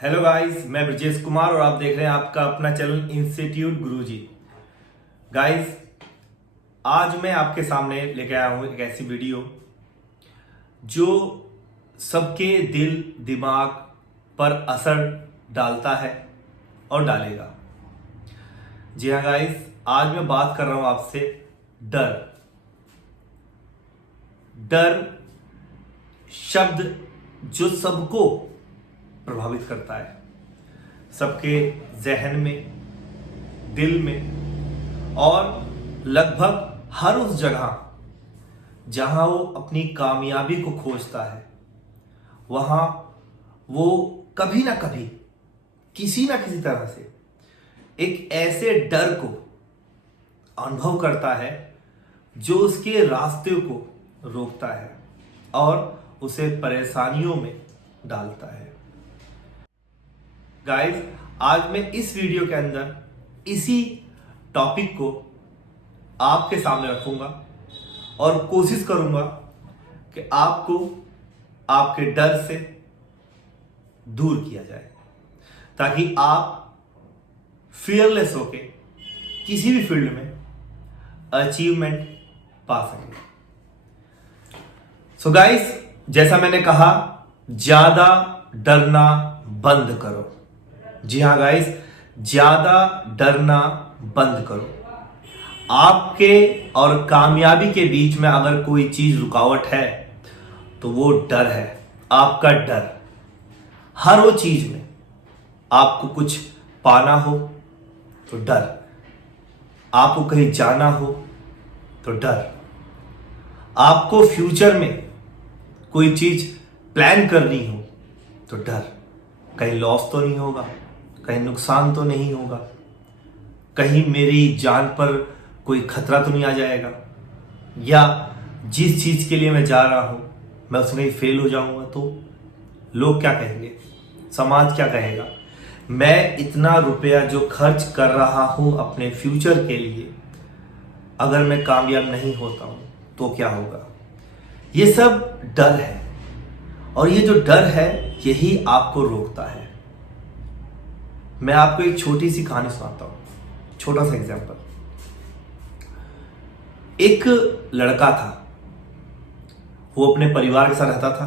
Hello guys, मैं ब्रजेश कुमार और आप देख रहे हैं आपका अपना चैनल इंस्टीट्यूट गुरुजी। गाइस, आज मैं आपके सामने लेके आया हूं एक ऐसी वीडियो जो सबके दिल दिमाग पर असर डालता है और डालेगा। जी हाँ गाइस, आज मैं बात कर रहा हूं आपसे डर। डर शब्द जो सबको प्रभावित करता है, सबके जहन में, दिल में और लगभग हर उस जगह जहां वो अपनी कामयाबी को खोजता है, वहां वो कभी ना कभी किसी ना किसी तरह से एक ऐसे डर को अनुभव करता है जो उसके रास्ते को रोकता है और उसे परेशानियों में डालता है। गाइस, आज मैं इस वीडियो के अंदर इसी टॉपिक को आपके सामने रखूंगा और कोशिश करूंगा कि आपको आपके डर से दूर किया जाए, ताकि आप फियरलेस होके किसी भी फील्ड में अचीवमेंट पा सकें। सो गाइस, जैसा मैंने कहा, ज्यादा डरना बंद करो। जी हाँ गाइस, ज्यादा डरना बंद करो। आपके और कामयाबी के बीच में अगर कोई चीज रुकावट है तो वो डर है, आपका डर। हर वो चीज में आपको कुछ पाना हो तो डर, आपको कहीं जाना हो तो डर, आपको फ्यूचर में कोई चीज प्लान करनी हो तो डर, कहीं लॉस तो नहीं होगा, कहीं नुकसान तो नहीं होगा, कहीं मेरी जान पर कोई खतरा तो नहीं आ जाएगा, या जिस चीज के लिए मैं जा रहा हूं मैं उसमें फेल हो जाऊंगा तो लोग क्या कहेंगे, समाज क्या कहेगा। मैं इतना रुपया जो खर्च कर रहा हूं अपने फ्यूचर के लिए, अगर मैं कामयाब नहीं होता हूं तो क्या होगा। ये सब डर है, और ये जो डर है यही आपको रोकता है। मैं आपको एक छोटी सी कहानी सुनाता हूं, छोटा सा एग्जांपल। एक लड़का था, वो अपने परिवार के साथ रहता था।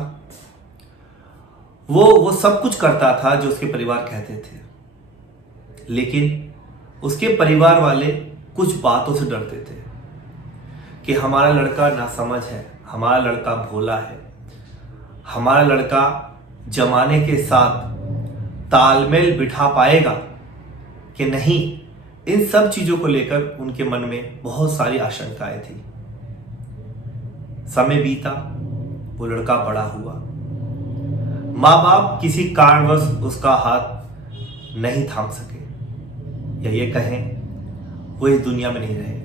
वो सब कुछ करता था जो उसके परिवार कहते थे, लेकिन उसके परिवार वाले कुछ बातों से डरते थे कि हमारा लड़का नासमझ है, हमारा लड़का भोला है, हमारा लड़का जमाने के साथ तालमेल बिठा पाएगा कि नहीं। इन सब चीजों को लेकर उनके मन में बहुत सारी आशंकाएं थी। समय बीता, वो लड़का बड़ा हुआ, माँ बाप किसी कारणवश उसका हाथ नहीं थाम सके, या ये कहें वो इस दुनिया में नहीं रहे,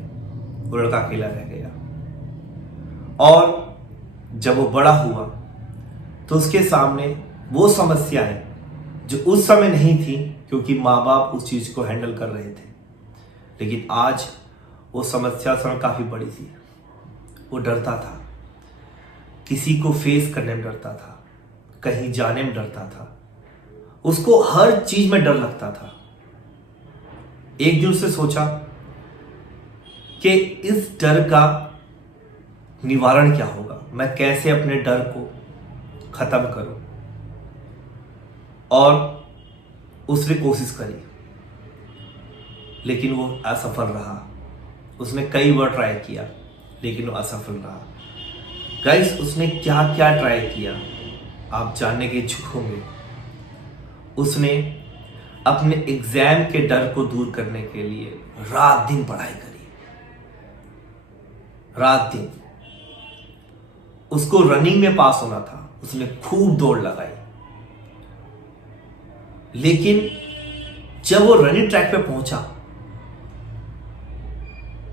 वो लड़का अकेला रह गया। और जब वो बड़ा हुआ तो उसके सामने वो समस्याएं जो उस समय नहीं थी, क्योंकि माँ बाप उस चीज को हैंडल कर रहे थे, लेकिन आज वो समस्या समय काफी बड़ी थी। वो डरता था, किसी को फेस करने में डरता था, कहीं जाने में डरता था, उसको हर चीज में डर लगता था। एक दिन उसने सोचा कि इस डर का निवारण क्या होगा, मैं कैसे अपने डर को खत्म करूं। और उसने कोशिश करी, लेकिन वो असफल रहा। उसने कई बार ट्राई किया, लेकिन वो असफल रहा। गाइस, उसने क्या क्या ट्राई किया आप जानने के इच्छुक होंगे। उसने अपने एग्जाम के डर को दूर करने के लिए रात दिन पढ़ाई करी, रात दिन। उसको रनिंग में पास होना था, उसने खूब दौड़ लगाई, लेकिन जब वो रनिंग ट्रैक पे पहुंचा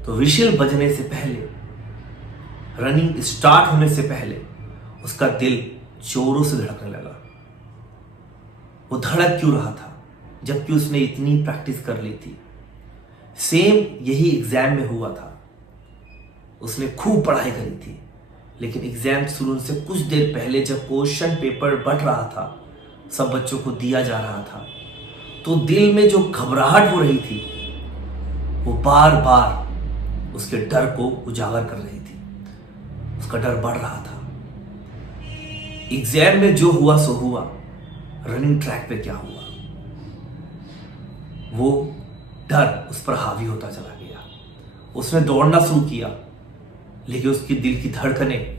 तो विशिल बजने से पहले, रनिंग स्टार्ट होने से पहले उसका दिल जोरों से धड़कने लगा। वो धड़क क्यों रहा था, जबकि उसने इतनी प्रैक्टिस कर ली थी। सेम यही एग्जाम में हुआ था। उसने खूब पढ़ाई करी थी, लेकिन एग्जाम शुरू से कुछ देर पहले जब क्वेश्चन पेपर बट रहा था, सब बच्चों को दिया जा रहा था, तो दिल में जो घबराहट हो रही थी वो बार बार उसके डर को उजागर कर रही थी। उसका डर बढ़ रहा था। एग्जाम में जो हुआ सो हुआ, रनिंग ट्रैक पे क्या हुआ, वो डर उस पर हावी होता चला गया। उसने दौड़ना शुरू किया, लेकिन उसकी दिल की धड़कनें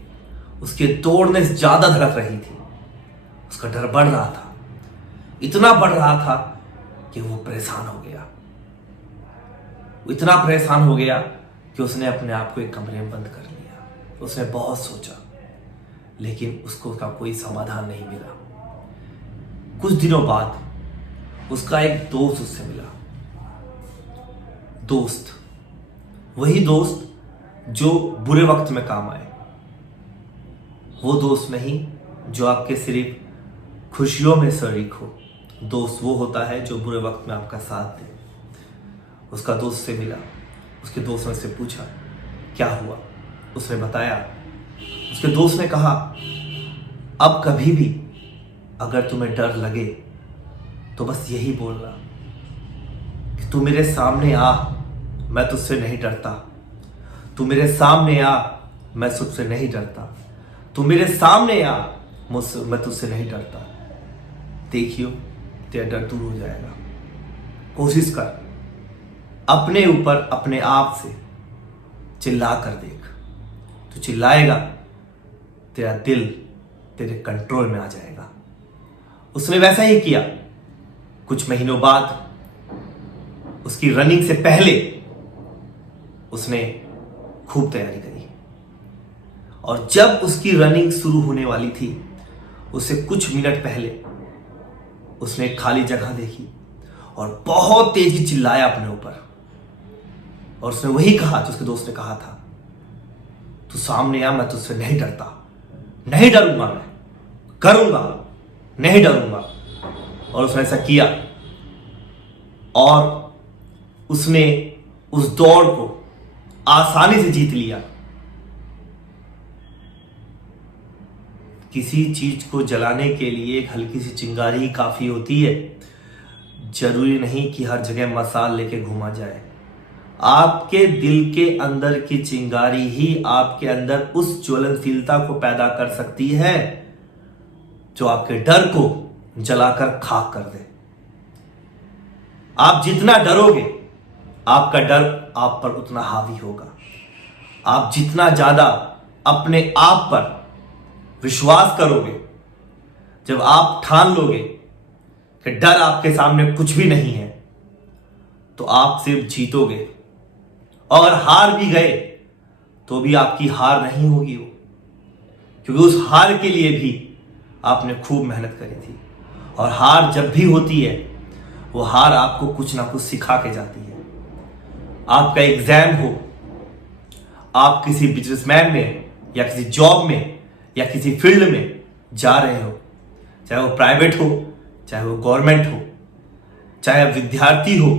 उसके दौड़ने से ज्यादा धड़क रही थी। उसका डर बढ़ रहा था, इतना बढ़ रहा था कि वो परेशान हो गया। वो इतना परेशान हो गया कि उसने अपने आप को एक कमरे में बंद कर लिया। उसने बहुत सोचा, लेकिन उसको उसका कोई समाधान नहीं मिला। कुछ दिनों बाद उसका एक दोस्त उससे मिला। दोस्त, वही दोस्त जो बुरे वक्त में काम आए। वो दोस्त नहीं जो आपके सिर्फ खुशियों में शरीक हो। दोस्त वो होता है जो बुरे वक्त में आपका साथ दे। उसका दोस्त से मिला। उसके दोस्त ने उससे पूछा क्या हुआ। उसने बताया। उसके दोस्त ने कहा, अब कभी भी अगर तुम्हें डर लगे तो बस यही बोलना कि तू मेरे सामने आ, मैं तुझसे नहीं डरता। तू मेरे सामने आ, मैं तुझसे नहीं डरता। तू मेरे सामने आ, मैं तुझसे नहीं डरता। देखियो तेरा डर दूर हो जाएगा। कोशिश कर, अपने ऊपर अपने आप से चिल्ला कर देख। तू चिल्लाएगा, तेरा दिल तेरे कंट्रोल में आ जाएगा। उसने वैसा ही किया। कुछ महीनों बाद उसकी रनिंग से पहले उसने खूब तैयारी करी, और जब उसकी रनिंग शुरू होने वाली थी उससे कुछ मिनट पहले उसने एक खाली जगह देखी और बहुत तेजी चिल्लाया अपने ऊपर। और उसने वही कहा जो उसके दोस्त ने कहा था, तू सामने आ, मैं तुझसे नहीं डरता। नहीं डरूंगा, मैं करूंगा, नहीं डरूंगा। और उसने ऐसा किया और उसने उस दौड़ को आसानी से जीत लिया। किसी चीज को जलाने के लिए एक हल्की सी चिंगारी ही काफी होती है। जरूरी नहीं कि हर जगह मसाल लेके घूमा जाए। आपके दिल के अंदर की चिंगारी ही आपके अंदर उस ज्वलनशीलता को पैदा कर सकती है जो आपके डर को जलाकर खाक कर दे। आप जितना डरोगे, आपका डर आप पर उतना हावी होगा। आप जितना ज्यादा अपने आप पर विश्वास करोगे, जब आप ठान लोगे कि डर आपके सामने कुछ भी नहीं है, तो आप सिर्फ जीतोगे। और हार भी गए तो भी आपकी हार नहीं होगी वो, क्योंकि उस हार के लिए भी आपने खूब मेहनत करी थी। और हार जब भी होती है, वो हार आपको कुछ ना कुछ सिखा के जाती है। आपका एग्जाम हो, आप किसी बिजनेसमैन में या किसी जॉब में या किसी फील्ड में जा रहे हो, चाहे वो प्राइवेट हो, चाहे वो गवर्नमेंट हो, चाहे आप विद्यार्थी हो,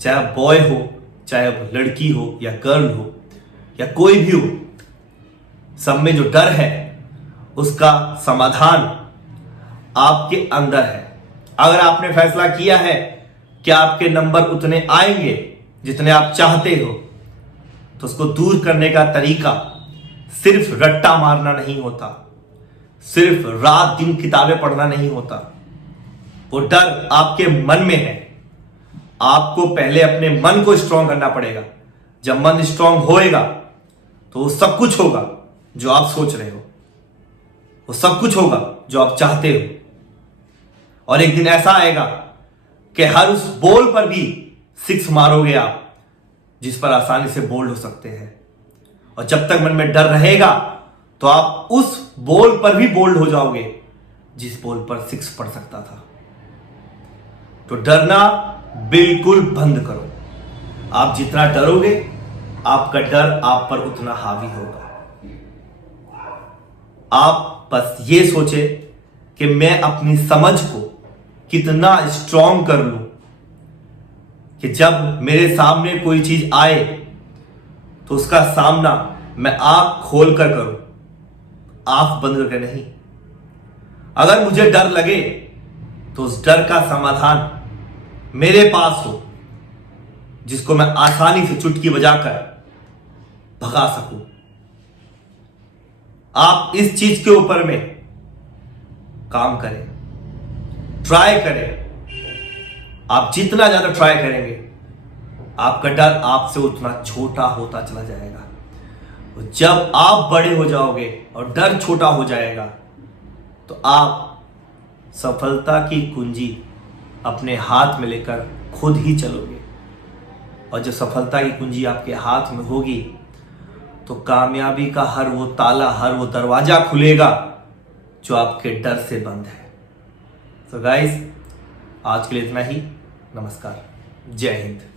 चाहे आप बॉय हो, चाहे आप लड़की हो या गर्ल हो या कोई भी हो, सब में जो डर है उसका समाधान आपके अंदर है। अगर आपने फैसला किया है कि आपके नंबर उतने आएंगे जितने आप चाहते हो, तो उसको दूर करने का तरीका सिर्फ रट्टा मारना नहीं होता, सिर्फ रात दिन किताबें पढ़ना नहीं होता। वो डर आपके मन में है। आपको पहले अपने मन को स्ट्रांग करना पड़ेगा। जब मन स्ट्रांग होएगा तो वो सब कुछ होगा जो आप सोच रहे हो, वो सब कुछ होगा जो आप चाहते हो। और एक दिन ऐसा आएगा कि हर उस बॉल पर भी सिक्स मारोगे आप, जिस पर आसानी से बोल्ड हो सकते हैं। और जब तक मन में डर रहेगा तो आप उस बॉल पर भी बोल्ड हो जाओगे जिस बॉल पर सिक्स पड़ सकता था। तो डरना बिल्कुल बंद करो। आप जितना डरोगे, आपका डर आप पर उतना हावी होगा। आप बस ये सोचे कि मैं अपनी समझ को कितना स्ट्रांग कर लूं कि जब मेरे सामने कोई चीज आए तो उसका सामना मैं आंख खोल कर करूं, आंख बंद करके नहीं। अगर मुझे डर लगे तो उस डर का समाधान मेरे पास हो, जिसको मैं आसानी से चुटकी बजाकर भगा सकूं। आप इस चीज के ऊपर में काम करें, ट्राई करें। आप जितना ज्यादा ट्राई करेंगे, आपका डर आपसे उतना छोटा होता चला जाएगा। और जब आप बड़े हो जाओगे और डर छोटा हो जाएगा, तो आप सफलता की कुंजी अपने हाथ में लेकर खुद ही चलोगे। और जब सफलता की कुंजी आपके हाथ में होगी, तो कामयाबी का हर वो ताला, हर वो दरवाजा खुलेगा जो आपके डर से बंद है। तो गाइस, आज के लिए इतना ही। नमस्कार, जय हिंद।